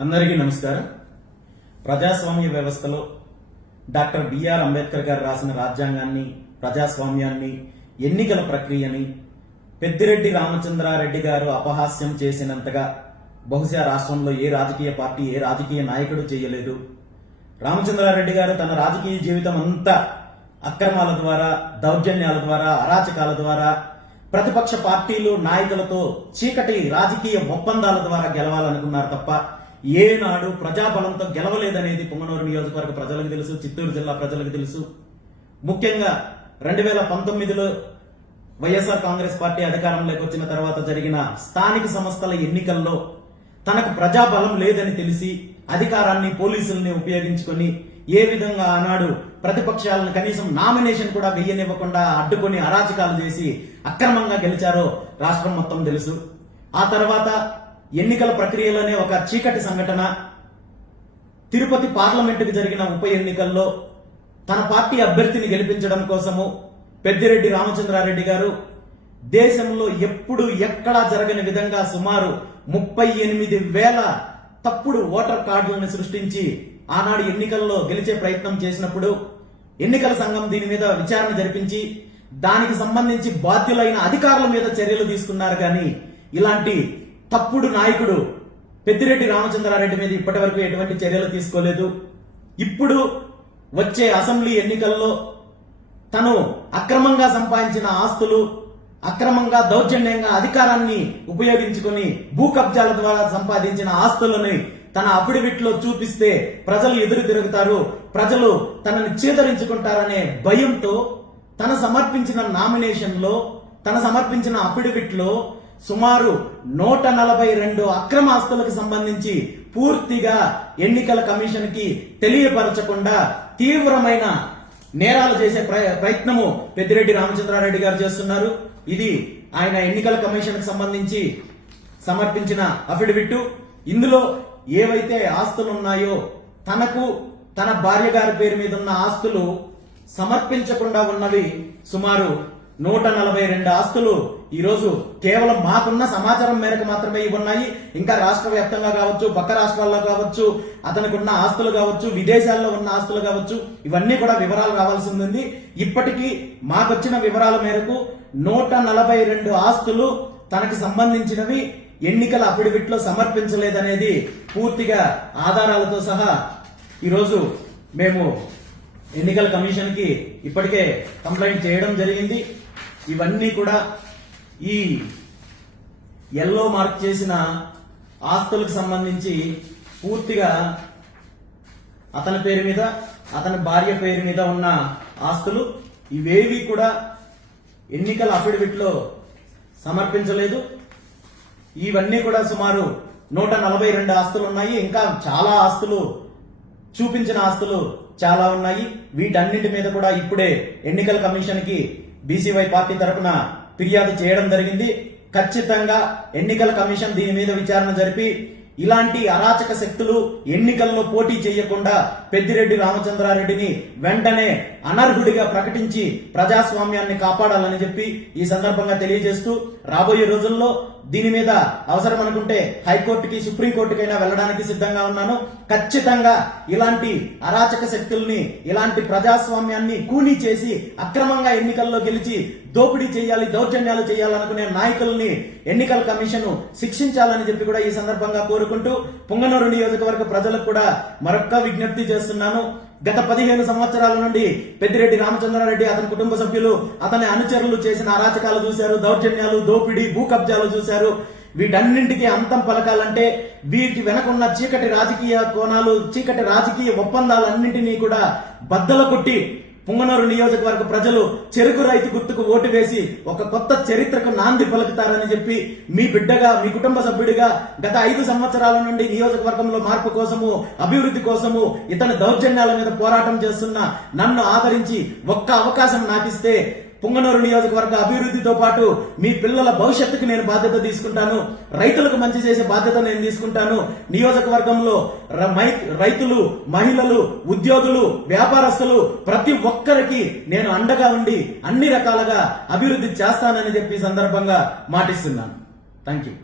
అందరికీ నమస్కారం. ప్రజాస్వామ్య వ్యవస్థలో డాక్టర్ బిఆర్ అంబేద్కర్ గారు రాసిన రాజ్యాంగాన్ని, ప్రజాస్వామ్యాన్ని, ఎన్నికల ప్రక్రియని పెద్దిరెడ్డి రామచంద్రారెడ్డి గారు అపహాస్యం చేసినంతగా బహుశా రాష్ట్రంలో ఏ రాజకీయ పార్టీ, ఏ రాజకీయ నాయకుడు చేయలేదు. రామచంద్రారెడ్డి గారు తన రాజకీయ జీవితం అంతా అక్రమాల ద్వారా, దౌర్జన్యాల ద్వారా, అరాచకాల ద్వారా, ప్రతిపక్ష పార్టీలు నాయకులతో చీకటి రాజకీయ ఒప్పందాల ద్వారా గెలవాలనుకున్నారు తప్ప ఏనాడు ప్రజాబలంతో గెలవలేదనేది పొంగనూరు నియోజకవర్గ ప్రజలకు తెలుసు, చిత్తూరు జిల్లా ప్రజలకు తెలుసు. ముఖ్యంగా 2019లో వైఎస్ఆర్ కాంగ్రెస్ పార్టీ అధికారంలోకి వచ్చిన తర్వాత జరిగిన స్థానిక సంస్థల ఎన్నికల్లో తనకు ప్రజాబలం లేదని తెలిసి అధికారాన్ని, పోలీసుల్ని ఉపయోగించుకొని ఏ విధంగా ఆనాడు ప్రతిపక్షాలను కనీసం నామినేషన్ కూడా వెయ్యనివ్వకుండా అడ్డుకొని అరాచకాలు చేసి అక్రమంగా గెలిచారో రాష్ట్రం మొత్తం తెలుసు. ఆ తర్వాత ఎన్నికల ప్రక్రియలోనే ఒక చీకటి సంఘటన, తిరుపతి పార్లమెంటుకు జరిగిన ఉప ఎన్నికల్లో తన పార్టీ అభ్యర్థిని గెలిపించడం కోసము పెద్దిరెడ్డి రామచంద్రారెడ్డి గారు దేశంలో ఎప్పుడు ఎక్కడా జరగని విధంగా సుమారు 38,000 తప్పుడు ఓటర్ కార్డులను సృష్టించి ఆనాడు ఎన్నికల్లో గెలిచే ప్రయత్నం చేసినప్పుడు ఎన్నికల సంఘం దీని మీద విచారణ జరిపించి దానికి సంబంధించి బాధ్యులైన అధికారుల మీద చర్యలు తీసుకున్నారు. కానీ ఇలాంటి తప్పుడు నాయకుడు పెద్దిరెడ్డి రామచంద్రారెడ్డి మీద ఇప్పటి వరకు ఎటువంటి చర్యలు తీసుకోలేదు. ఇప్పుడు వచ్చే అసెంబ్లీ ఎన్నికల్లో తను అక్రమంగా సంపాదించిన ఆస్తులు, అక్రమంగా దౌర్జన్యంగా అధికారాన్ని ఉపయోగించుకొని భూ కబ్జాల ద్వారా సంపాదించిన ఆస్తులని తన అఫిడవిట్ లో చూపిస్తే ప్రజలు ఎదురు తిరుగుతారు, ప్రజలు తనని చేదరించుకుంటారనే భయంతో తన సమర్పించిన నామినేషన్ లో, తన సమర్పించిన అఫిడవిట్ లో సుమారు 142 అక్రమ ఆస్తులకు సంబంధించి పూర్తిగా ఎన్నికల కమిషన్ కి తెలియపరచకుండా తీవ్రమైన నేరాలు చేసే ప్రయత్నము పెద్దిరెడ్డి రామచంద్రారెడ్డి గారు చేస్తున్నారు. ఇది ఆయన ఎన్నికల కమిషన్ కి సంబంధించి సమర్పించిన అఫిడవిట్. ఇందులో ఏవైతే ఆస్తులు ఉన్నాయో తనకు, తన భార్య గారి పేరు మీద ఉన్న ఆస్తులు సమర్పించకుండా ఉన్నవి సుమారు 142 ఆస్తులు ఈరోజు కేవలం మాకున్న సమాచారం మేరకు మాత్రమే ఇవి ఉన్నాయి. ఇంకా రాష్ట్ర వ్యాప్తంగా కావచ్చు, పక్క రాష్ట్రాల్లో కావచ్చు, అతనికి ఉన్న ఆస్తులు కావచ్చు, విదేశాల్లో ఉన్న ఆస్తులు కావచ్చు, ఇవన్నీ కూడా వివరాలు రావాల్సి ఉంది. ఇప్పటికీ మాకొచ్చిన వివరాల మేరకు 142 ఆస్తులు తనకు సంబంధించినవి ఎన్నికల అఫిడవిట్ లో సమర్పించలేదనేది పూర్తిగా ఆధారాలతో సహా ఈరోజు మేము ఎన్నికల కమిషన్ కి ఇప్పటికే కంప్లైంట్ చేయడం జరిగింది. ఇవన్నీ కూడా ఈ ఎల్లో మార్క్ చేసిన ఆస్తులకు సంబంధించి పూర్తిగా అతని పేరు మీద, అతని భార్య పేరు మీద ఉన్న ఆస్తులు. ఇవేవి కూడా ఎన్నికల అఫిడవిట్ లో సమర్పించలేదు. ఇవన్నీ కూడా సుమారు 142 ఆస్తులు ఉన్నాయి. ఇంకా చాలా ఆస్తులు, చూపించిన ఆస్తులు చాలా ఉన్నాయి. వీటన్నిటి మీద కూడా ఇప్పుడే ఎన్నికల కమిషన్ కి బీసీవై పార్టీ తరఫున ఫిర్యాదు చేయడం జరిగింది. ఖచ్చితంగా ఎన్నికల కమిషన్ దీని మీద విచారణ జరిపి ఇలాంటి అరాచక శక్తులు ఎన్నికల్లో పోటీ చేయకుండా పెద్దిరెడ్డి రామచంద్రారెడ్డిని వెంటనే అనర్హుడిగా ప్రకటించి ప్రజాస్వామ్యాన్ని కాపాడాలని చెప్పి ఈ సందర్భంగా తెలియజేస్తూ, రాబోయే రోజుల్లో దీని మీద అవసరం అనుకుంటే హైకోర్టుకి, సుప్రీంకోర్టుకైనా వెళ్లడానికి సిద్ధంగా ఉన్నాను. ఖచ్చితంగా ఇలాంటి అరాచక శక్తుల్ని, ఇలాంటి ప్రజాస్వామ్యాన్ని కూనీ చేసి అక్రమంగా ఎన్నికల్లో గెలిచి దోపిడీ చేయాలి, దౌర్జన్యాలు చేయాలనుకునే నాయకుల్ని ఎన్నికల కమిషన్ శిక్షించాలని చెప్పి కూడా ఈ సందర్భంగా కోరుకుంటూ పొంగనూరు నియోజకవర్గ ప్రజలకు కూడా మరొక్క విజ్ఞప్తి చేస్తున్నాను. గత 15 సంవత్సరాల నుండి పెద్దిరెడ్డి రామచంద్రారెడ్డి, అతని కుటుంబ సభ్యులు, అతని అనుచరులు చేసిన అరాచకాలు చూశారు, దౌర్జన్యాలు, దోపిడీ, భూ కబ్జాలు చూశారు. వీటన్నింటికి అంతం పలకాలంటే వీటి వెనకున్న చీకటి రాజకీయ కోణాలు, చీకటి రాజకీయ ఒప్పందాలన్నింటినీ కూడా బద్దలు కొట్టి పొంగనూరు నియోజకవర్గ ప్రజలు చెరుకు రైతు గుర్తుకు ఓటు వేసి ఒక కొత్త చరిత్రకు నాంది పలుకుతారని చెప్పి మీ బిడ్డగా, మీ కుటుంబ సభ్యుడిగా గత 5 సంవత్సరాల నుండి నియోజకవర్గంలో మార్పు కోసము, అభివృద్ధి కోసము, ఇతని దౌర్జన్యాల మీద పోరాటం చేస్తున్న నన్ను ఆదరించి ఒక్క అవకాశం నాకిస్తే పొంగనూరు నియోజకవర్గ అభివృద్ధితో పాటు మీ పిల్లల భవిష్యత్తుకు నేను బాధ్యత తీసుకుంటాను. రైతులకు మంచి చేసే బాధ్యత నేను తీసుకుంటాను. నియోజకవర్గంలో రైతులు, మహిళలు, ఉద్యోగులు, వ్యాపారస్తులు ప్రతి ఒక్కరికి నేను అండగా ఉండి అన్ని రకాలుగా అభివృద్ధి చేస్తానని చెప్పి సందర్భంగా మాటిస్తున్నాను. Thank you.